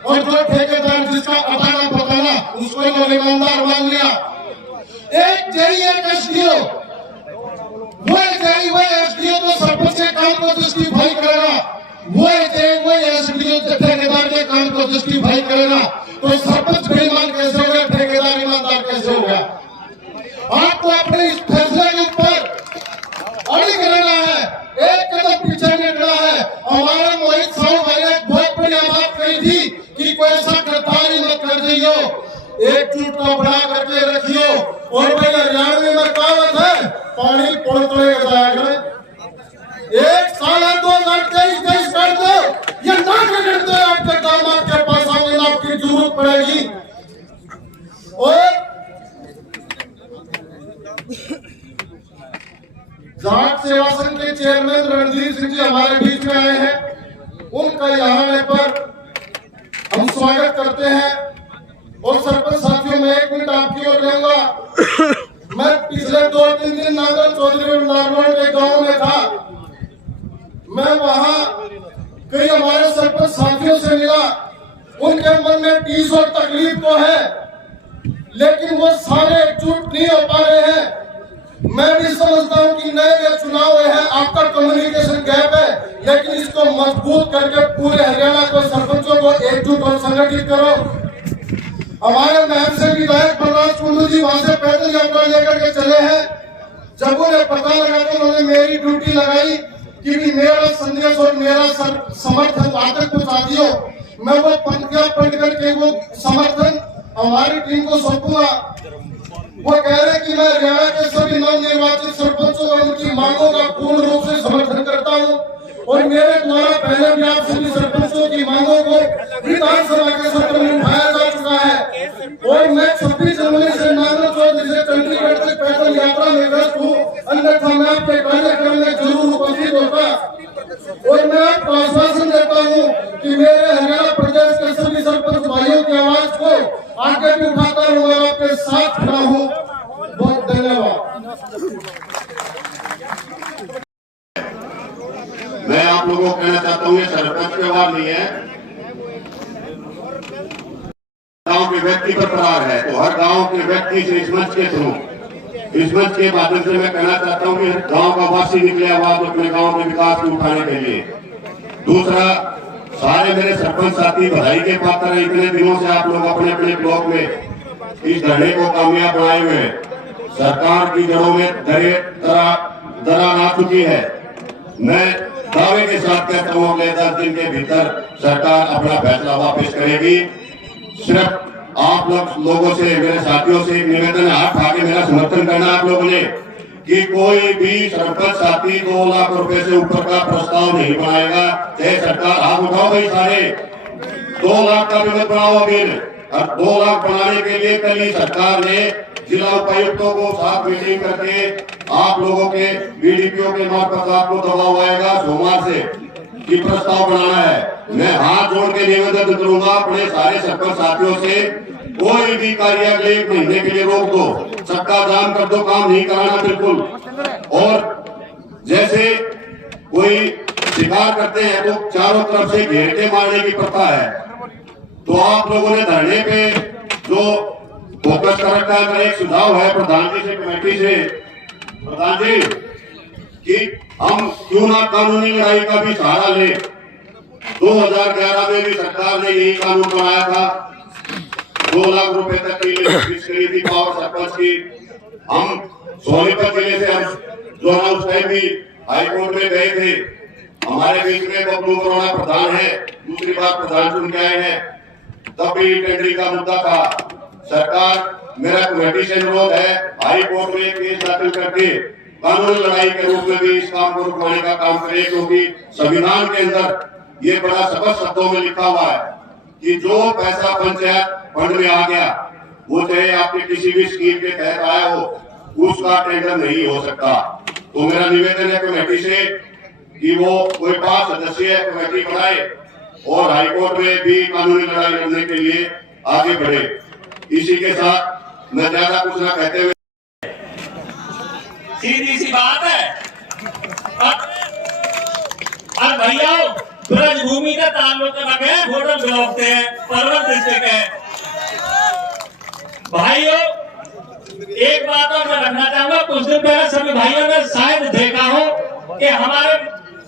और जो ठेकेदार जिसका अटाना पकाना उसको ईमानदार मान लिया। एक जेई एक एसडीओ, वो जेई वो एसडीओ तो सरपंच के काम को जस्टिफाई करेगा, वो जेई वो एसडीओ ठेकेदार के काम को जस्टिफाई करेगा, तो सरपंच बेईमान कैसे हो गया, ठेकेदार ईमानदार कैसे हो गया। आपको अपने इस फैसले के ऊपर अड़िग रहना है, एक कदम पीछे नहीं हटना है। हमारे मोहित साहू भाई ने बहुत बढ़िया बात कही थी कि कोई ऐसा गद्दार ही मत कर दियो, एकजुट को बना करके रखियो। और भाई हरियाणवी में कहावत है, पानी पड़ते जाएगा। एक साल 2023 कर दो, ये ना कर दो, आपके दामाद के पास आने आपकी जरूरत पड़ेगी। और जाट सेवा संघ के चेयरमैन रणधीर सिंह जी हमारे बीच में आए हैं, उनका यहाँ आने पर हम स्वागत करते हैं। और सरपंच साथियों, मैं 1 मिनट आपकी ओर लेऊंगा। मैं पिछले 2-3 दिन नागर चौधरी और नागौर के गांव में था। मैं वहां कई हमारे सरपंच साथियों से मिला, उनके मन में टीस और तकलीफ तो है, लेकिन वो सारे एकजुट नहीं हो पा रहे हैं। मैं भी समझता हूं कि नए चुनाव है, आपका कम्युनिकेशन गैप है, लेकिन इसको मजबूत करके पूरे हरियाणा को सरपंचों को एकजुट और संगठित करो। हमारे महम से विधायक बलराज कुंडू जी वहां से पैदल यात्रा लेकर के चले हैं। जब उन्हें पता लगा तो उन्होंने मेरी ड्यूटी लगाई कि भी मेरा संदेश और मेरा समर्थन वहां तक पहुंचा दियो। मैं वो पंक्तियां पढ़ करके वो समर्थन हमारी टीम को सौंपूंगा। वो कह रहे कि मैं हरियाणा के सभी नवनिर्वाचित सरपंचों और उनकी मांगों का पूर्ण रूप से समर्थन करता हूँ, और मेरे द्वारा पहले भी आप सभी सरपंचों की मांगों को विधानसभा के सत्र में उठाया जा चुका है। और मैं 26 जनवरी से नागर चौधरी से चंडीगढ़ से पैदल यात्रा में व्यस्त हूँ, अन्यथा मैं आपके कार्यक्रम में जरूर उपस्थित होगा। और मैं आपको आश्वासन देता हूँ कि मेरे हरियाणा प्रदेश के सभी सरपंच भाइयों की आवाज को आगे भी उठाता हूँ और आपके साथ खड़ा हूँ। बहुत धन्यवाद। मैं आप लोगों को कहना चाहता हूँ, ये सरपंच के बाद नहीं है, गांव के व्यक्ति पर प्रहार है। तो हर गांव के व्यक्ति से इस मंच के थ्रू, इस मंच के माध्यम से मैं कहना चाहता हूँ कि गांव का वासी निकले आवाज अपने गांव के विकास को उठाने के लिए। दूसरा, सारे मेरे सरपंच साथी बधाई के पात्र हैं। इतने दिनों से आप लोग अपने अपने ब्लॉक में इस धरने को कामयाब बनाए हुए हैं। सरकार की जड़ों में दरार आ चुकी है। मैं दावे के साथ कहता हूँ, अगले 10 दिन के भीतर सरकार अपना फैसला वापस करेगी। सिर्फ आप लोगों से, मेरे साथियों से एक निवेदन है, हाथ उठा के मेरा समर्थन करना आप लोगों ने कि कोई भी सरपंच साथी 2 लाख रुपए से ऊपर का प्रस्ताव नहीं बनाएगा। चाहे सरकार, हाथ उठाओ भाई सारे, 2 लाख का भी मत बनाओ अभी। और 2 लाख बनाने के लिए कल ही सरकार ने जिला उपायुक्तों को साथ मीटिंग करके आप लोगों के बीडीपीओ के मार्फत आपको दबाव आएगा सोमवार से कि प्रस्ताव बनाना है। मैं हाथ जोड़ के निवेदन करूंगा अपने सारे सरपंच साथियों से, कोई भी कार्य अगले 1 महीने के लिए रोक दो, सबका जाम कर दो, काम नहीं कराना बिल्कुल। और जैसे कोई शिकार करते हैं तो चारों तरफ से घेर के मारने की प्रथा है। तो आप लोगों ने धरने पे जो फोकस कर रखा है। मेरा एक सुझाव है प्रधान जी से, कमेटी से, प्रधान जी, कि हम क्यों ना कानूनी लड़ाई का भी सहारा ले। 2011 में भी सरकार ने यही कानून बनाया था, 2 लाख रुपए तक की फीस करी थी पावर सरपंच की। हम सोनीपत जिले से जो है उस टाइम भी हाईकोर्ट में गए थे। हमारे बीच में बबलू बरोड़ा प्रधान है, दूसरी बार प्रधान चुन के आए हैं, तब भी टेंडरिंग का मुद्दा था। सरकार, मेरा कमेटी से अनुरोध है, हाई कोर्ट में केस दाखिल करके कानूनी लड़ाई के रूप में भी इस काम को रुकवाने का काम करे, क्योंकि संविधान के अंदर ये बड़ा स्पष्ट शब्दों में लिखा हुआ है कि जो पैसा पंचायत फंड में आ गया, वो चाहे आपके किसी भी स्कीम के तहत आया हो, उसका टेंडर नहीं हो सकता। तो मेरा निवेदन है कमेटी से कि वो कोई 5 सदस्यीय कमेटी बनाए और हाईकोर्ट में भी कानूनी लड़ाई लड़ने के लिए आगे बढ़े। इसी के साथ मैं ज्यादा कुछ न कहते हुए, सीधी सी बात है। और भैया ब्रज भूमि का ताल्लुक रखे, होटल ब्लॉक से, पर्वत डिस्ट्रिक्ट है। भाइयों, एक बात और मैं रखना चाहूंगा, कुछ दिन पहले सभी भाइयों ने शायद देखा हो कि हमारे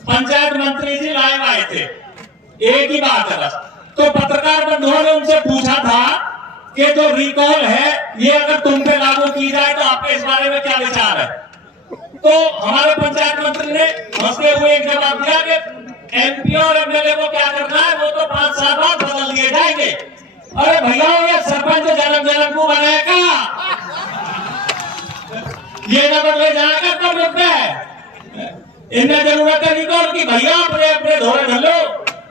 पंचायत मंत्री जी लाइव आए थे। एक ही बात है बस, तो पत्रकार बंधुओं ने उनसे पूछा था कि जो रिकॉल है ये अगर तुम पे लागू की जाए तो आपके इस बारे में क्या विचार है। तो हमारे पंचायत मंत्री ने हंसते हुए एक जवाब दिया कि एमपी और एमएलए को क्या करना है, वो तो 5 साल बाद बदल दिए जाएंगे। अरे भैया, ये सरपंच जन्म को बनाएगा, ये न बदले जाएगा कब लगता है। इन्हें जरूरत है रिकॉल की, भैया अपने अपने धोरे ढलो।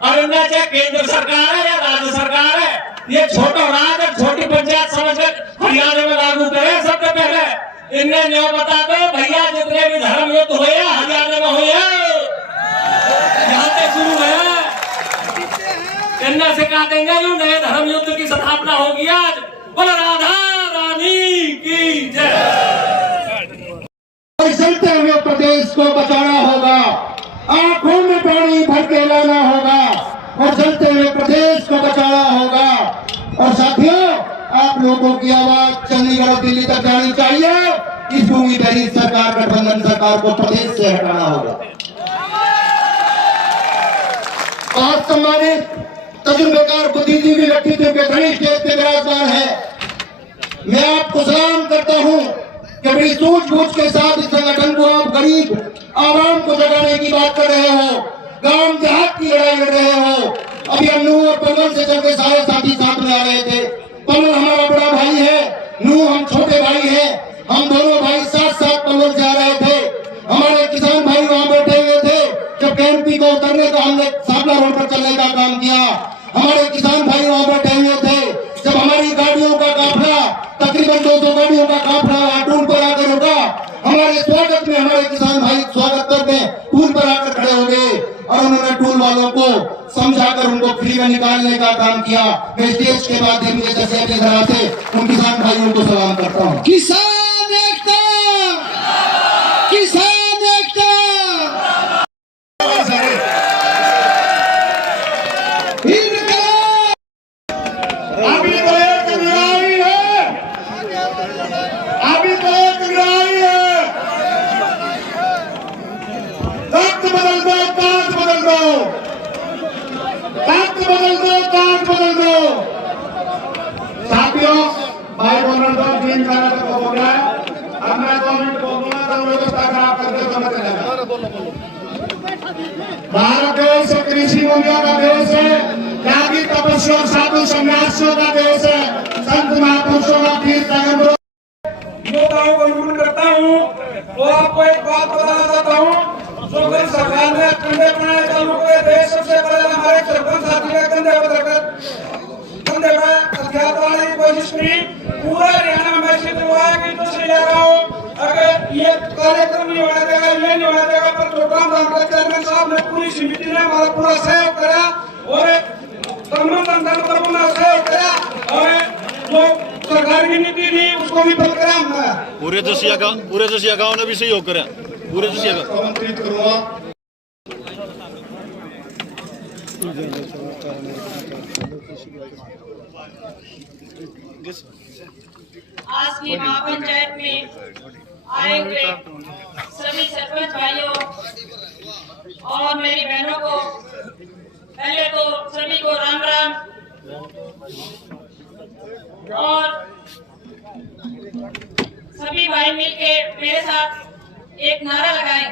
और इन्हें चाहे केंद्र सरकार है या राज्य सरकार है, ये छोटा राज, छोटी पंचायत समझकर हरियाणा में लागू करे। सबसे पहले इन्हें न्यो बता दो भैया, जितने भी धर्म युद्ध हुए हरियाणा में हुए, यहाँ से शुरू है, इन्हें सिखा देंगे यूं नए धर्म युद्ध की स्थापना होगी आज। बोलो राधा रानी की जय। चलते हुए प्रदेश को बचाना होगा, आंखों में पानी भर के लाना होगा और चलते हुए प्रदेश को बचाना होगा। और साथियों, आप लोगों की आवाज चंडीगढ़ और दिल्ली तक जानी चाहिए। इस भूमि पर ही सरकार, गठबंधन सरकार को प्रदेश से हटाना होगा। आज सम्मानित तजुर्बेकार बुद्धिजीवी व्यक्तित्व के धनी स्टेज पे विराजमान है, मैं आपको सलाम करता हूँ कि बड़ी सूझबूझ के साथ इस संगठन को आप गरीब आवाम को जगाने की बात कर रहे हो, गांव देहात की लड़ाई लड़ रहे हो। अभी हम नूह और पलवल से चल के सारे साथी साथ में आ रहे थे। पलवल हमारा बड़ा भाई है, नूह हम छोटे भाई हैं। हम दोनों भाई साथ साथ पलवल से आ रहे थे। हमारे किसान भाई वहाँ बैठे हुए थे जब कैंपी को उतरने का हमने साबला रोड पर चलने का काम किया। हमारे किसान भाई वहाँ बैठे हुए थे जब हमारी गाड़ियों का काफिला, तकरीबन 200 गाड़ियों का काफिला टूल पर आकर रुका। हमारे स्वागत में हमारे किसान भाई स्वागत करने टूल पर आकर खड़े हो गए और उन्होंने टूल वालों को समझाकर उनको फ्री में निकालने का काम किया। मैं स्टेज के माध्यम से अपने तरह से उन किसान भाइयों को सलाम करता हूँ। किसान एकता, किसान एकता। अभी तो एक लड़ाई है, अभी तो एक लड़ाई है। तख्त बदल दो, ताज बदल दो, तख्त बदल दो, ताज बदल दो। साथियों, भाई बोल रहा था 3 साल तक हो गया है, अब मैं 2 मिनट बोलूंगा तो व्यवस्था खराब करके समझ चलेगा। भारत देश कृषि मूल्यों का देश है, त्यागी तपस्या साधु संन्यासियों का देश है, संत महापुरुषों का तीर्थ है। योद्धाओं को नमन करता हूँ। तो आपको एक बात बताना चाहता हूँ, जो मेरी सरकार ने कंधे बनाए चालू किए थे, सबसे पहले हमारे सरपंच साथी ने कंधे पर हथियार डालने की कोशिश की। पूरा हरियाणा में मैसेज हुआ है कि दूसरी जगहों अगर ये कार्यक्रम नहीं होने देगा, ये नहीं होने देगा, पर प्रोग्राम हमारे चेयरमैन साहब ने, पूरी समिति ने हमारा पूरा सहयोग करा और सहयोग करा और जो सरकार की नीति थी उसको भी बरकरार रखा। पूरे जसिया गांव ने भी सहयोग करा, पूरे जसिया गांव। आमंत्रित करूंगा आज की महापंचायत में आए हुए सभी सरपंच भाइयों और मेरी बहनों को पहले तो सभी को राम राम। और सभी भाई मिलके मेरे साथ एक नारा लगाएं,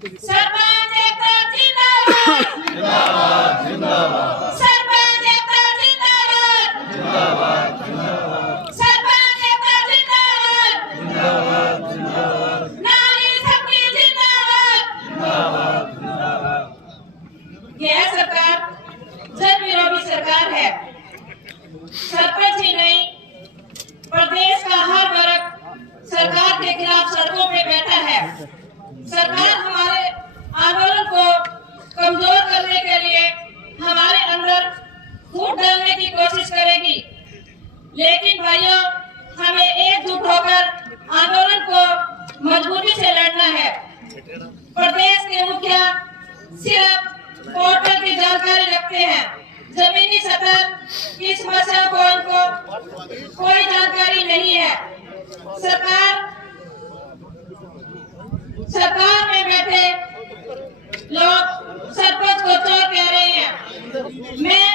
सरपंच एकता जिंदाबाद, जिंदाबाद, जिंदाबाद। सरपंच एकता जिंदाबाद, जिंदाबाद, जिंदाबाद। सरपंच एकता जिंदाबाद, जिंदाबाद, जिंदाबाद। नारी शक्ति जिंदाबाद, जिंदाबाद, जिंदाबाद। यह सरकार जन विरोधी सरकार है। सरपंच ही नहीं, प्रदेश का हर वर्ग सरकार के खिलाफ सड़कों पे बैठा है। सरकार हमारे आंदोलन को कमजोर करने के लिए हमारे अंदर फूट डालने की कोशिश करेगी, लेकिन भाइयों हमें एकजुट होकर आंदोलन को मजबूती से लड़ना है। प्रदेश के मुखिया सिर्फ पोर्टल की जानकारी रखते हैं, जमीनी सतह की समस्या को इनको कोई जानकारी नहीं है। सरकार में बैठे लोग सरपंच को चोर कह रहे हैं। मैं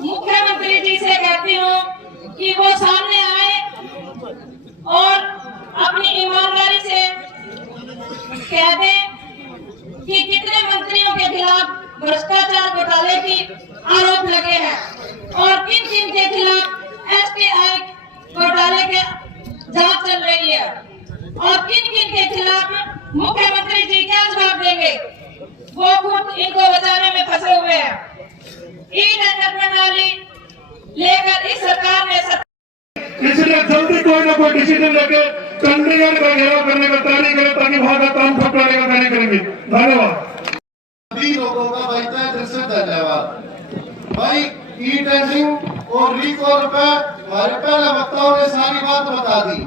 मुख्यमंत्री जी से कहती हूँ कि वो सामने आए और अपनी ईमानदारी से कह दें कि कितने मंत्रियों के खिलाफ भ्रष्टाचार घोटाले की आरोप लगे हैं और किन किन के खिलाफ STI घोटाले के जांच चल रही है और किन किन के खिलाफ मुख्यमंत्री जी क्या जवाब देंगे। वो खुद इनको बचाने में फंसे हुए हैं। ई-टेंडर प्रणाली लेकर इस सरकार ने इसलिए जल्दी कोई ना कोई डिसीजन लेके चंडीगढ़ का घेराव करने का तैयारी करें ताकि वहां का काम ठपकाने का तैयारी करेंगे। धन्यवाद। सभी लोगों का भाई तहे दिल से धन्यवाद। भाई ई-टेंडरिंग और रिकॉल पे हमारे पहले वक्ताओं ने सारी बात बता दी।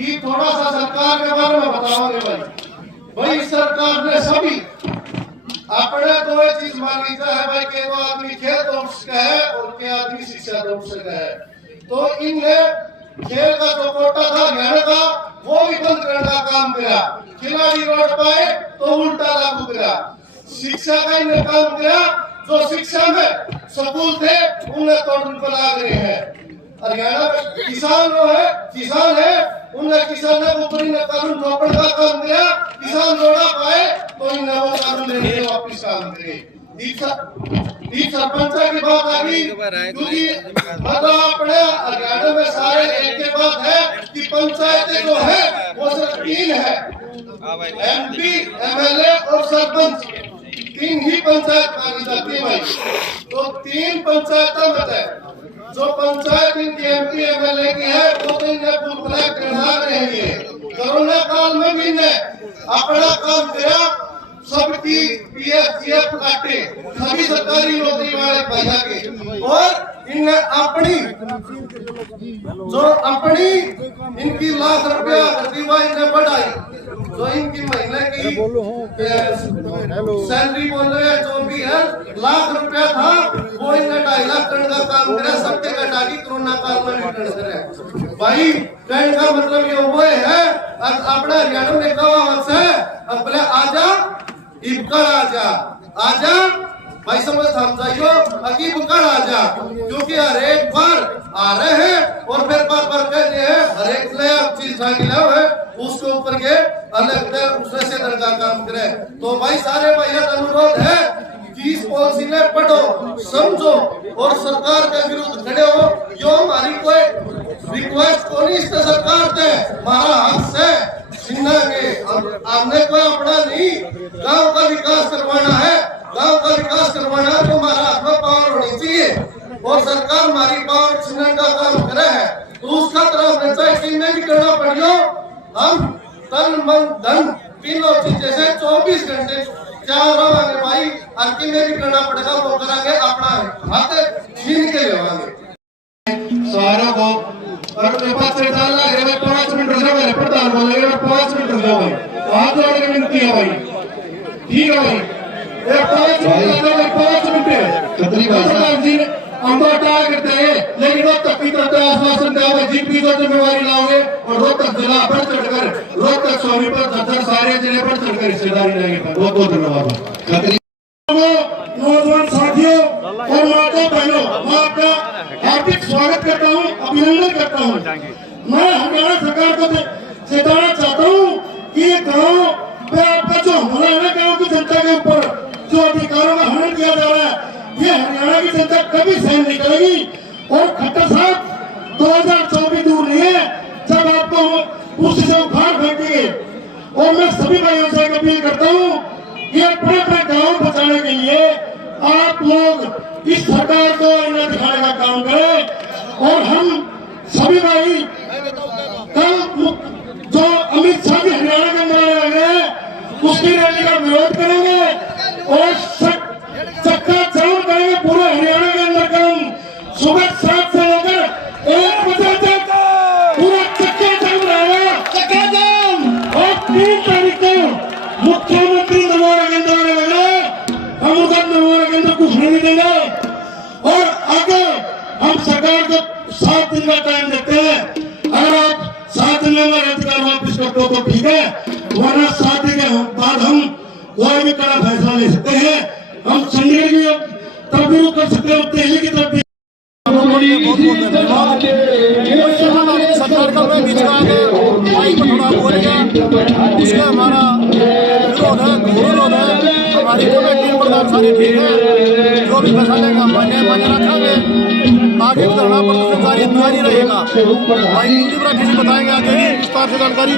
ये थोड़ा सा सरकार के बारे में बताओगे भाई सरकार ने सभी अपने दो चीज मांगी है भाई के तो आदमी खेल दौड़ का है और के आदमी शिक्षा दौड़ का है। तो इनने खेल का जो कोटा था हरियाणा का वो भी बंद करने का काम किया। खिलाड़ी लौट पाए तो उल्टा लागू किया। शिक्षा का इन्हें काम किया, जो शिक्षा में स्कूल थे उन्हें तोड़ बना रहे हैं। हरियाणा में किसान है उन्हें किसान ने ऊपरी ने कानून रोपण का काम किया। किसान लौटा पाए तो इन्हें वो कानून लेने के वापिस काम करे। सरपंच की बात आ गई क्योंकि मतलब अपने हरियाणा में सारे एक के बात है कि पंचायतें जो है वो सिर्फ 3 है, MP, MLA और सरपंच। 3 ही पंचायत मांगी जाती है भाई। तो 3 पंचायत में जो पंचायत इनकी MP, MLA की है वो तो इन्हें फुल फ्लैग करना रहेंगे। कोरोना काल में भी इन्हें अपना काम किया, सबकी PF काटे, सभी सरकारी नौकरी वाले भैया के, और इन्हें अपनी इनकी लाख रुपया प्रतिभा इन्हें बढ़ाई। जो इनकी महीने की सैलरी बोल रहे हैं जो भी है लाख रुपया था वो इन्हें 2.5 लाख करने का काम करे। सबके घटा की कोरोना काल में रिटर्न करे। भाई कहने का मतलब ये वो है अपना हरियाणा में कहावत है अपने आजा इबकर आजा भाई समझ समझाइयो अकीब कर आजा, क्योंकि हर एक बार आ रहे हैं और फिर बार कह रहे हैं हर एक नया चीज है उसके ऊपर के अलग उसने से का काम करे। तो भाई सारे भैया अनुरोध है कि इस पॉलिसी ने पढ़ो समझो और सरकार के विरुद्ध खड़े हो। यो हमारी कोई रिक्वेस्ट को नहीं इस सरकार से हमारा हक से हमने कोई अपना नहीं गांव का विकास करवाना है। गांव का विकास करवाना तो हमारा हाथ में पावर होनी चाहिए और सरकार हमारी पावर छीनने का काम करे है तो उसका तरफ पंचायत में भी करना पड़ेगा। हम तन मन धन तीनों चीजें से 24 घंटे चारों भाई हल्की में भी करना पड़ेगा। वो करेंगे अपना हाथ छीन के लेवांगे सारों को और 5 मिनट रुक जाओ मेरे प्रधान बोलेंगे 5 मिनट रुक जाओ भाई। हाथ जोड़ के विनती है भाई, ठीक है भाई। हम करते हैं, लेकिन रोहतक की तरफ आश्वासन दिया जीत की जो जिम्मेवारी लाओगे और रोहतक जिला बढ़ चढ़कर रोहतक सोनीपत झज्जर सारे जिले बढ़ चढ़कर हिस्सेदारी लेंगे। बहुत बहुत धन्यवाद। नौजवान साथियों और माता बहनों, मैं आपका हार्दिक स्वागत करता हूँ, अभिनंदन करता हूँ। मैं हरियाणा सरकार को चेताना चाहता हूँ कि ये गाँव पे आपका जो हमला है ना, गाँव की जनता के ऊपर जो अधिकारों का हनन किया जा रहा है, ये हरियाणा की जनता कभी सहन नहीं करेगी। और खट्टर साहब 2024 दूर नहीं है जब आपको कुर्सी से उखाड़ फेंकेंगे। और मैं सभी भाइयों से अपील करता हूँ कि अपने अपने गाँव बचाने के लिए आप लोग इस सरकार को इन्हें दिखाने का काम करें। और हम सभी भाई कल जो अमित शाह जी हरियाणा के अंदर आने लगे हैं उसकी रैली का विरोध करेंगे और चक्का जाम करेंगे पूरे हरियाणा के अंदर। कल सुबह 7 से लेकर 1 बजे तक पूरा चक्का जाम रहेगा, चक्का जाम। और 3 तारीख को मुख्यमंत्री नरवाड़ा के अंदर आने लगे, हम उधर नरवाड़ा के अंदर कुछ नहीं देंगे। और आगे हम सरकार को 7 दिन का टाइम देते हैं। अगर आप 7 दिन में अधिकार वापस करते हो तो ठीक है, वरना 7 दिन के बाद हम कोई भी कड़ा फैसला ले सकते हैं। हम चंडीगढ़ की तरफ भी कर सकते हैं, दिल्ली की तरफ भी। सरकार का मैं बीच में आके भाई को थोड़ा बोल गया, उसका हमारा विरोध है, विरोध है। हमारी कमेटी प्रधान सारी ठीक है, जो भी फैसला लेगा मान्य रखेंगे। आगे भी धरना प्रदर्शन जारी रहेगा। भाई कुलदीप राठी जी बताएंगे आगे विस्तार से जानकारी।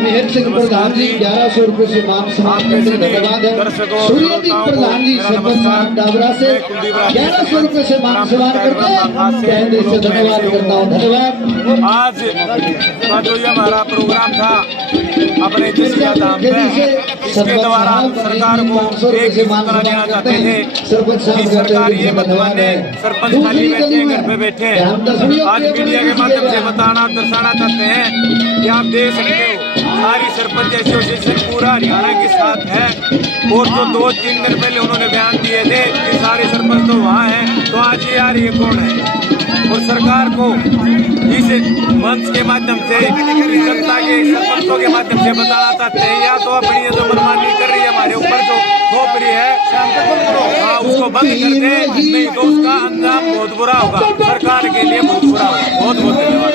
मेहर सिंह प्रधान जी 1100 रुपए से मान सम्मान करते धन्यवाद है। सूर्यदीप प्रधान जी सरपंच डाबरा से 1100 रुपए से मान सम्मान करते हैं, से धन्यवाद करता हूँ। धन्यवाद। आज का जो ये हमारा प्रोग्राम था अपने जसिया धाम पे, इसके द्वारा सरकार को एक सूचना देना चाहते थे कि सरकार ये मत माने सरपंच खाली बैठे हैं, घर पे बैठे हैं। आज मीडिया के माध्यम से दर्शाना चाहते हैं कि आप देख सकते हो सारी सरपंच एसोसिएशन पूरा हरियाणा के साथ है। और जो 2-3 दिन पहले उन्होंने बयान दिए थे कि सारे सरपंच तो वहाँ हैं, तो आज ये यार ये कौन है। और सरकार को इस मंच के माध्यम से जनता के सरपंचों के माध्यम से बताना चाहते हैं, या तो अपनी ये जो मनमानी कर रही है हमारे ऊपर जो थोप रही है, हाँ उसको बंद कर दे, नहीं तो उसका अंजाम बहुत बुरा होगा, सरकार के लिए बहुत बुरा होगा। बहुत बहुत धन्यवाद।